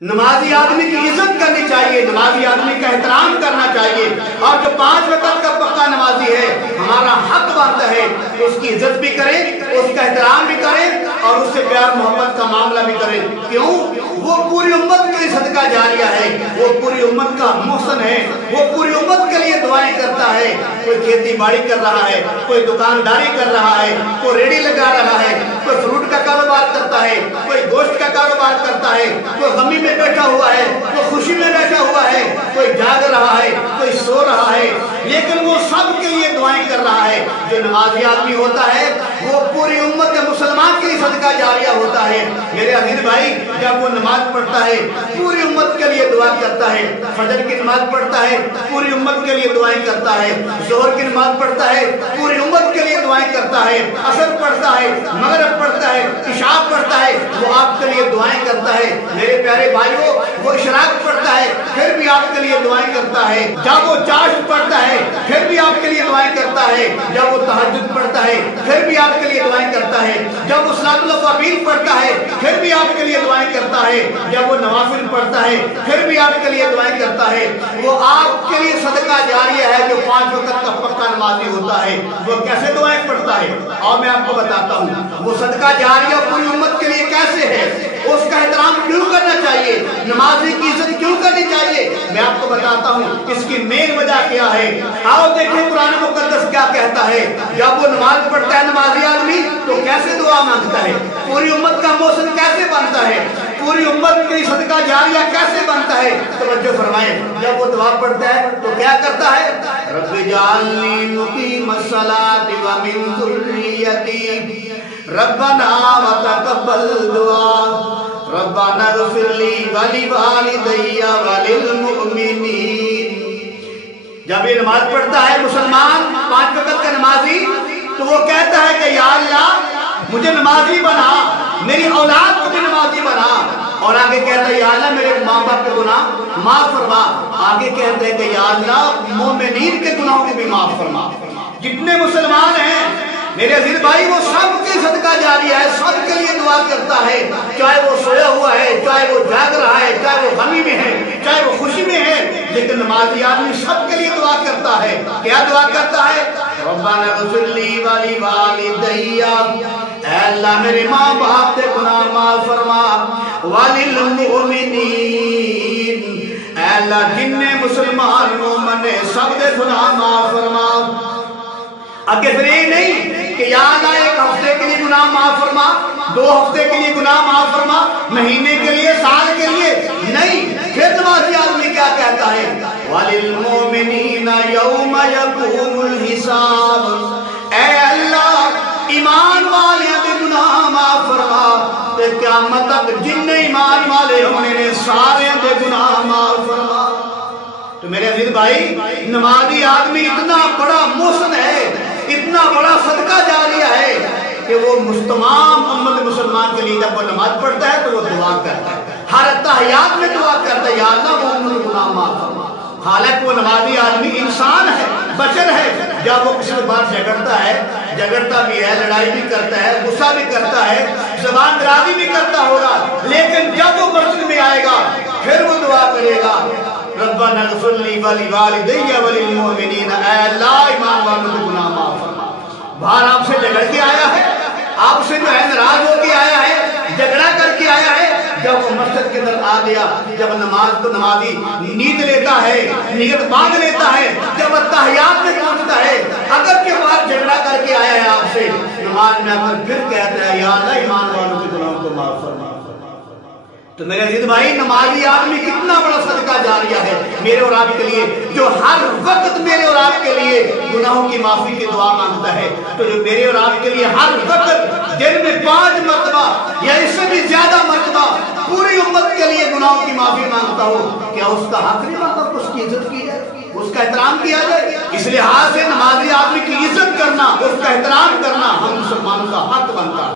نمازی آدمی کی عزت کرنی چاہیے، نمازی آدمی کا احترام کرنا چاہیے، اور جو 5 وقت کا پکا نمازی ہے ہمارا حق بنتا ہے اس کی عزت بھی کریں، اس کا احترام بھی کریں اور اس سے پیار محبت کا معاملہ بھی کریں۔ کیوں؟ وہ پوری امت کے لیے صدقہ جاریہ ہے، وہ پوری امت کا محسن ہے، وہ پوری امت کے لیے دعائیں کرتا ہے۔ کوئی کھیتی باڑی کر رہا ہے، کوئی دکانداری کر رہا ہے، کوئی ریڑھی لگا رہا ہے، کوئی فروٹ کا کاروبار کرتا ہے، کوئی گوشت کا کاروبار کرتا ہے، کوئی غمی میں بیٹھا ہوا ہے، کوئی خوشی میں بیٹھا ہوا ہے، کوئی جاگ رہا ہے، کوئی سو رہا ہے، لیکن وہ سب کے لیے دعائیں کر رہا ہے۔ جو نمازی آدمی ہوتا ہے وہ پوری امت مسلمان کے لیے صدقہ جاریہ ہوتا ہے۔ میرے عزیز بھائی، جب وہ نماز پڑھتا ہے پوری امت کے لیے دعا کرتا ہے، فجر کی نماز پڑھتا ہے پوری امت کے لیے دعائیں کرتا ہے، ظہر کی نماز پڑھتا ہے پوری امت کے لیے دعائیں کرتا ہے، عصر پڑھتا ہے، مغرب پڑھتا ہے، عشاء پڑھتا ہے، وہ آپ کے لیے دعائیں کرتا ہے۔ میرے پیارے بھائیوں، وہ اشراق پڑھتا ہے پھر بھی آپ کے لیے دعائیں کرتا ہے، جب وہ چاشت پڑھتا ہے پھر بھی آپ کے لیے دعائیں کرتا ہے، جب وہ تہجد پڑھتا ہے پھر بھی آپ کے لیے دعائیں کرتا ہے، جب وہ صلاۃ الاوابین پڑھتا ہے پھر بھی آپ کے لیے دعائیں کرتا ہے، جب وہ نوافل پڑھتا ہے پھر بھی آپ کے لیے دعائیں کرتا ہے۔ وہ آپ کے لیے صدقہ جاریہ ہے جو 5 وقت کا پکا نمازی ہوتا ہے۔ وہ کیسے دعائیں پڑھتا ہے اور میں آپ کو بتاتا ہوں وہ صدقہ جاریہ پوری امت کے لیے کیسے ہے، اس کا احترام کیوں کرنا چاہیے، نمازی کی عزت کیوں کرنی چاہیے، میں آپ کو بتاتا ہوں اس کی مین وجہ کیا ہے۔ آؤ دیکھیں قرآن مقدس کیا کہتا ہے۔ جب وہ نماز پڑھتا ہے نمازی آدمی تو کیسے دعا مانگتا ہے، پوری امت کا محسن کیسے بنتا ہے، پوری امت کے صدقہ جاریہ کیسے بنتا ہے۔ توجہ فرمائیں، جب وہ دعا پڑھتا ہے تو کیا کرتا ہے؟ رب اجعلنی مقیم الصلاۃ ومن ذریتی ربنا وتقبل دعا ربنا اغفر لی ولوالدی وللمؤمنین۔ جب یہ نماز پڑھتا ہے مسلمان 5 وقت کا نمازی تو وہ کہتا ہے کہ یا اللہ مجھے نمازی بنا، میری اولاد کو بھی نمازی بنا، اور آگے کہتا ہے یا اللہ میرے ماں باپ کے گناہ معاف فرما، آگے کہتا ہے کہ یا اللہ مومنین کے گناہوں کو بھی معاف فرما۔ جتنے مسلمان ہیں میرے عزیز بھائی وہ سب کے صدقہ جاریہ ہے، سب کے لیے دعا کرتا ہے، چاہے وہ سویا ہوا ہے، چاہے وہ جاگ رہا ہے، چاہے وہ غمی میں ہے، چاہے وہ خوشی میں ہے، لیکن نمازی آدمی سب کے لیے دعا کرتا ہے۔ کیا دعا کرتا ہے؟ ربنا اغفر لی ولوالدی، اے اللہ میرے ماں باپ کے گناہ معاف فرما، وللمؤمنین، اے اللہ جننے مسلمان مومن نے سب کے گناہ معاف فرما۔ آگے پھر یہ نہیں کہ یا اللہ 1 ہفتے کے لیے گناہ معاف فرما، 2 ہفتے کے لیے گناہ معاف فرما، مہینے کے لیے، سال کے لیے نہیں۔ پھر نمازی آدمی کیا کہتا ہے؟ وَلِلْمُؤْمِنِينَ يَوْمَ يَقُومُ الْحِسَابُ، اے اللہ ایمان والے کے گناہ معاف فرما، کہ قیامت تک جن ایمان والے ہونے نے سارے کے گناہ معاف فرما۔ تو میرے عزیز بھائی، نمازی آدمی اتنا بڑا محسن ہے، اتنا بڑا صدقہ جاریہ ہے کہ وہ تمام امت مسلمان کے لیے جب وہ نماز پڑھتا ہے تو وہ دعا کرتا ہے، ہر تحیات میں دعا کرتا ہے یا اللہ وہ امت گناہ معاف فرما۔ حالانکہ وہ نمازی آدمی انسان ہے، بشر ہے، جب وہ کسی کے بعد جھگڑتا بھی ہے، لڑائی بھی کرتا ہے، غصہ بھی کرتا ہے، زبان درازی بھی کرتا ہوگا، لیکن جب وہ مسجد میں آئے گا پھر وہ دعا کرے گا ربنا اغفر لی ولوالدی وللمؤمنین، اے اللہ ایمان والوں کے گناہ معاف فرما۔ باہر آپ سے جھگڑ کے آیا ہے، آپ سے جو ہے ناراض ہو کے آیا ہے، جھگڑا کر کے آیا ہے، جب وہ مسجد کے اندر آ گیا، جب نمازی نیند لیتا ہے، نیت باندھ لیتا ہے، جب تحیات میں پہنچتا ہے، اگر کے بعد جھگڑا کر کے آیا ہے آپ سے، نماز میں آ کر پھر کہتا ہے یا اللہ ایمان والوں کے گناہوں کو معاف فرما۔ تو میرے عزیز بھائی، نمازی آدمی کتنا بڑا صدقہ جاریہ ہے میرے اور آپ کے لیے، جو ہر وقت میرے اور آپ کے لیے گناہوں کی معافی کی دعا مانگتا ہے۔ تو جو میرے اور آپ کے لیے ہر وقت دن میں 5 مرتبہ یا اس سے بھی زیادہ مرتبہ پوری امت کے لیے گناہوں کی معافی مانگتا ہو، کیا اس کا حق نہیں بنتا کہ اس کی عزت کی جائے، اس کا احترام کیا جائے؟ اس لحاظ سے نمازی آدمی کی عزت کرنا، اس کا احترام کرنا ہم مسلمانوں کا حق بنتا ہے۔